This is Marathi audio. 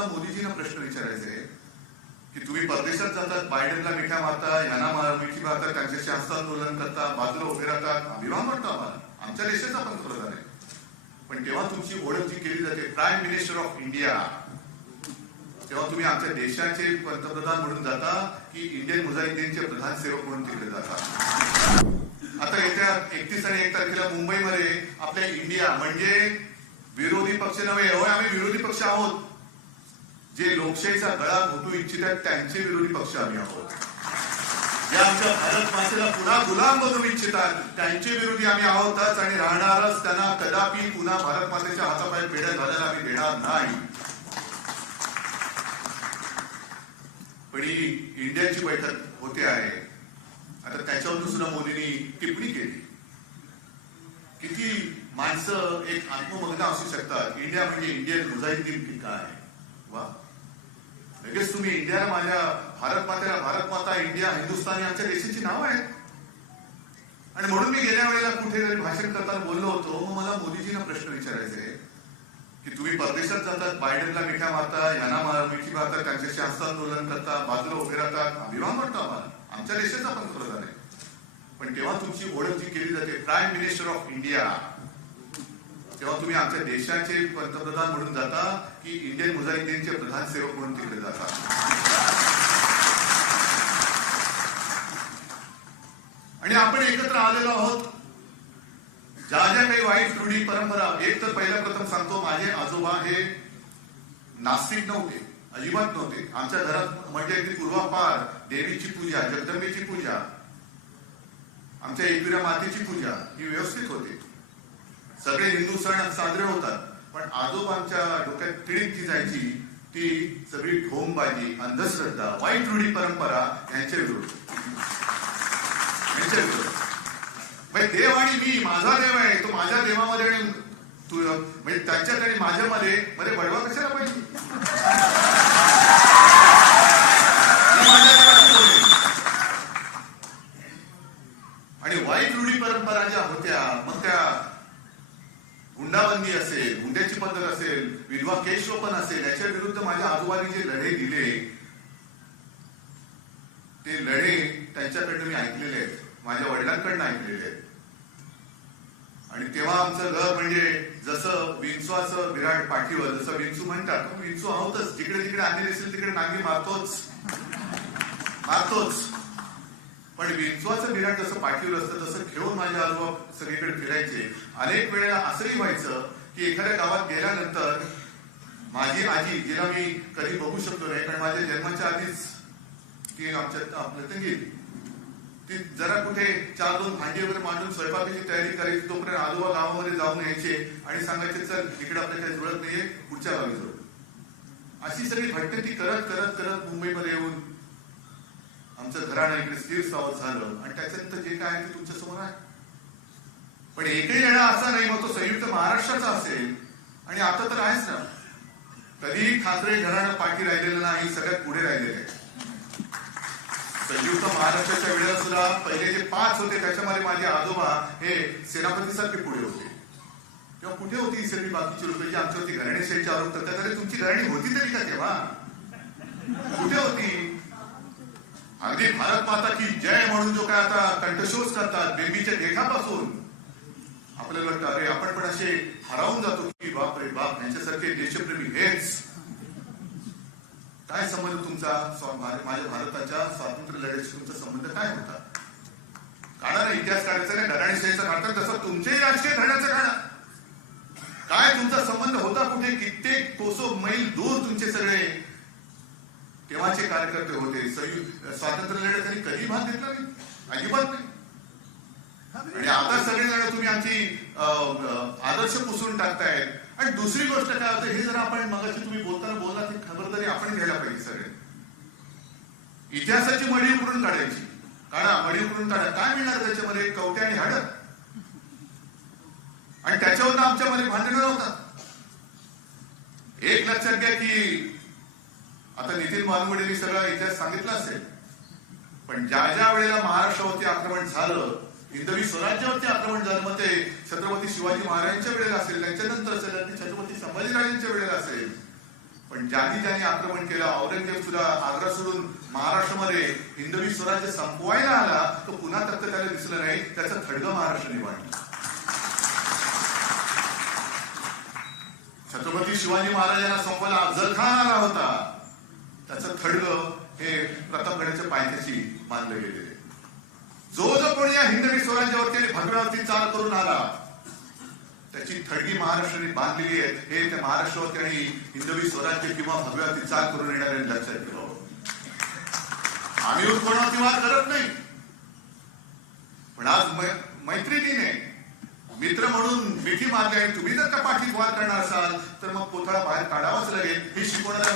मला मोदीजींना प्रश्न विचारायचा आहे की तुम्ही परदेशात जातात बायडेनला मिठ्या मारता यांना मिठी मारता त्यांच्याशी हस्तांदोलन करता बाजूला उभे राहतात अभिमान वाटतो आम्हाला. आमच्या देशाचा पंतप्रधान आहे पण तेव्हा तुमची ओळख जी केली जाते प्राईम मिनिस्टर ऑफ इंडिया तेव्हा तुम्ही आमच्या देशाचे पंतप्रधान म्हणून जाता की इंडियन मुजाहिदीनचे प्रधान सेवक म्हणून तिकडे जाता? आता येत्या एकतीस आणि एक तारखेला मुंबईमध्ये आपल्या इंडिया म्हणजे विरोधी पक्ष नव्हे होय आम्ही विरोधी पक्ष आहोत. जे लोकशाहीचा गळा घोटू इच्छित आहेत त्यांचे विरोधी पक्ष आम्ही आहोत. जे आमच्या भारत मातेला पुन्हा गुलाम बनवू इच्छितात त्यांचे विरोधी आम्ही आहोतच आणि राहणारच त्यांना कदापि पुन्हा भारत मातेच्या हातापाय पेढ्या घालायला आम्ही देणार नाही. पण ही इंडियाची बैठक होते आहे. आता त्याच्यावरून सुद्धा मोदींनी टिप्पणी केली. किती माणसं एक आत्ममग्न असू शकतात. इंडिया म्हणजे इंडियन मुजाहिदीन की काय? वा. लगेच तुम्ही इंडियाला माझ्या भारत माता भारत माता इंडिया हिंदुस्थान आमच्या देशाची नाव आहेत. आणि म्हणून मी गेल्या वेळेला कुठे भाषण करताना बोललो होतो. मग मला मोदीजींना प्रश्न विचारायचे की तुम्ही परदेशात जातात बायडेनला मिठ्या मारता यांना मिठी मारता त्यांच्याशी हस्तांदोलन करता बाजूला उभे राहतात अभिमान वाटतो आम्हाला. आमच्या देशाचा पंतप्रधान आहे पण तेव्हा तुमची ओळख जी केली जाते प्राईम मिनिस्टर ऑफ इंडिया तेव्हा तुम्ही आमच्या देशाचे पंतप्रधान म्हणून जाता की इंडियन मुजाहिदीनचे प्रधान सेवक म्हणून तिकडे जाता. आणि आपण एकत्र आलेलो आहोत. ज्या ज्या काही वाईट रूढी परंपरा एक तर पहिल्या प्रथम सांगतो माझे आजोबा हे नास्तिक नव्हते अजिबात नव्हते. आमच्या घरात म्हणजे अगदी पूर्वापार देवीची पूजा जगदंबेची पूजा आमच्या एकविरा मातेची पूजा ही व्यवस्थित होते. सगळे हिंदू सण साजरे होतात. पण आजोबांच्या डोक्यात तिळीक जी जायची ती सगळी ढोमबाजी अंधश्रद्धा वाईट रूढी परंपरा यांच्या विरुद्ध. यांच्या विरुद्ध. म्हणजे देव आणि मी माझा देव आहे तो माझ्या देवामध्ये आणि म्हणजे त्याच्यात आणि माझ्यामध्ये मध्ये बडवा कशाला पाहिजे मी माझ्या देवाची बोलले. आणि वाईट रूढी परंपरा ज्या होत्या मग त्या हुंडाबंदी असेल हुंड्याची पद्धत असेल विधवा केशवपन असेल याच्या विरुद्ध माझ्या आजोबांनी जे लढे दिले ते लढे त्यांच्याकडनं मी ऐकलेले आहेत माझ्या वडिलांकडनं ऐकलेले आहेत. आणि तेव्हा आमचं घर म्हणजे जसं विंचवाचं विराट पाठीवर जसं विंचू म्हणतात विंचू आहोतच जिकडे जिकडे आणलेले असेल तिकडे नांगी मारतोच मारतोच. पण विंचवाचं विराट जसं पाठीवर असतं तसं घेऊन माझे आजोबा सगळीकडे फिरायचे. अनेक वेळेला असंही व्हायचं की एखाद्या गावात गेल्यानंतर माझी आजी जिला मी कधी बघू शकतो नाही कारण माझ्या जन्माच्या आधीच ती आमच्या आपल्या ते गेली. ती जरा कुठे चार दोन भांडी वगैरे मांडून स्वयंपाकाची तयारी करायची तोपर्यंत आजोबा गावामध्ये जाऊन यायचे आणि सांगायचे चल इकडे आपल्या काही जुळत नाहीये पुढच्या गावी जुळत अशी सगळी भट्टी करत करत करत मुंबईमध्ये येऊन आमचं घराणं इकडे स्थिर सावध झालं. आणि त्याच्यानंतर जे काय आहे ते तुमच्यासमोर आहे. पण एकही येणं असा नाही मग तो आणि आता तर आहेच ना. कधी ठाकरे घराणं पाठी राहिलेलं नाही सगळ्यात पुढे राहिलेलं आहे. संयुक्त महाराष्ट्राच्या वेळेला सुद्धा पहिले जे पाच होते त्याच्यामध्ये माझे आजोबा हे सेनापतीसारखे पुढे होते. तेव्हा कुठे होती सगळी बाकीची लोक जी आमच्यावरती घराणेशाहीचे आरोप करतात? अरे तुमची घराणी होती तरी का तेव्हा? कुठे होती? अगदी भारत माता की जय म्हणून जो काय आता कंठशोष करतात बेबीच्या देखापासून. आपल्याला वाटतं अरे आपण पण असे हरावून जातो की बाप रे बाप यांच्यासारखे देशप्रेमी हेच. काय संबंध तुमचा? माझ्या भारताच्या स्वातंत्र्य लढ्याशी तुमचा संबंध काय होता? काढा इतिहास काढायचा नाही घराणेशाहीचा काढतात तसं तुमच्याही राजकीय घराण्याचं काढा. काय तुमचा संबंध होता कुठे? कित्येक कोसो मैल दूर तुमचे सगळे तेव्हाचे कार्यकर्ते होते? स्वातंत्र्य लढ्यात कधी भाग घेतला नाही. अजिबात नाही. आणि आता सगळेजण तुम्ही आमची आदर्श पुसून टाकतायत आणि दुसरी गोष्ट काय होते हे जर आपण मगाशी तुम्ही बोलताना बोलला ती खबरदारी आपण घ्यायला पाहिजे सगळे. इतिहासाची मडी उकडून काढायची. काढा मडी उकडून काढा. काय मिळणार त्याच्यामध्ये? कवटे आणि हाड. आणि त्याच्यावर आमच्यामध्ये भांडणं होतात. एक लक्षात घ्या की आता नितीन मानवडेंनी सगळा इतिहास सांगितला असेल. पण ज्या ज्या वेळेला महाराष्ट्रावरती आक्रमण झालं हिंदवी स्वराज्यावरती आक्रमण झालं मग ते छत्रपती शिवाजी महाराजांच्या वेळेला असेल त्यांच्यानंतर असेल आणि छत्रपती संभाजीराजांच्या वेळेला असेल. पण ज्यांनी ज्यांनी आक्रमण केलं औरंगजेब सुद्धा आग्रा सोडून महाराष्ट्रामध्ये हिंदवी स्वराज्य संपवायला आला तो पुन्हा तत्त त्याला दिसलं नाही त्याचा थडगं महाराष्ट्राने वाढला छत्रपती शिवाजी महाराजांना संपवायला अफजल खान आला होता. त्याचं थडगं हे प्रतापगडाच्या पायथ्याशी मानलं गेलेले. जो जो कोणी या हिंदवी स्वराज्यावरती आणि भगव्यावरती चाल करून आला. त्याची थडगी महाराष्ट्राने बांधलेली आहे. हे त्या महाराष्ट्रावरती आणि हिंदवी स्वराज्य किंवा भगव्यावरती चाल करून येणाऱ्यांनी लक्षात ठेवा आम्ही कोणावरती वाद करत नाही. पण आज मैत्रिणीने मित्र म्हणून मिठी मारली आणि तुम्ही जर का पाठीत वाद करणार असाल तर मग कोथळा बाहेर काढावाच लागेल. हे शिकवणाऱ्या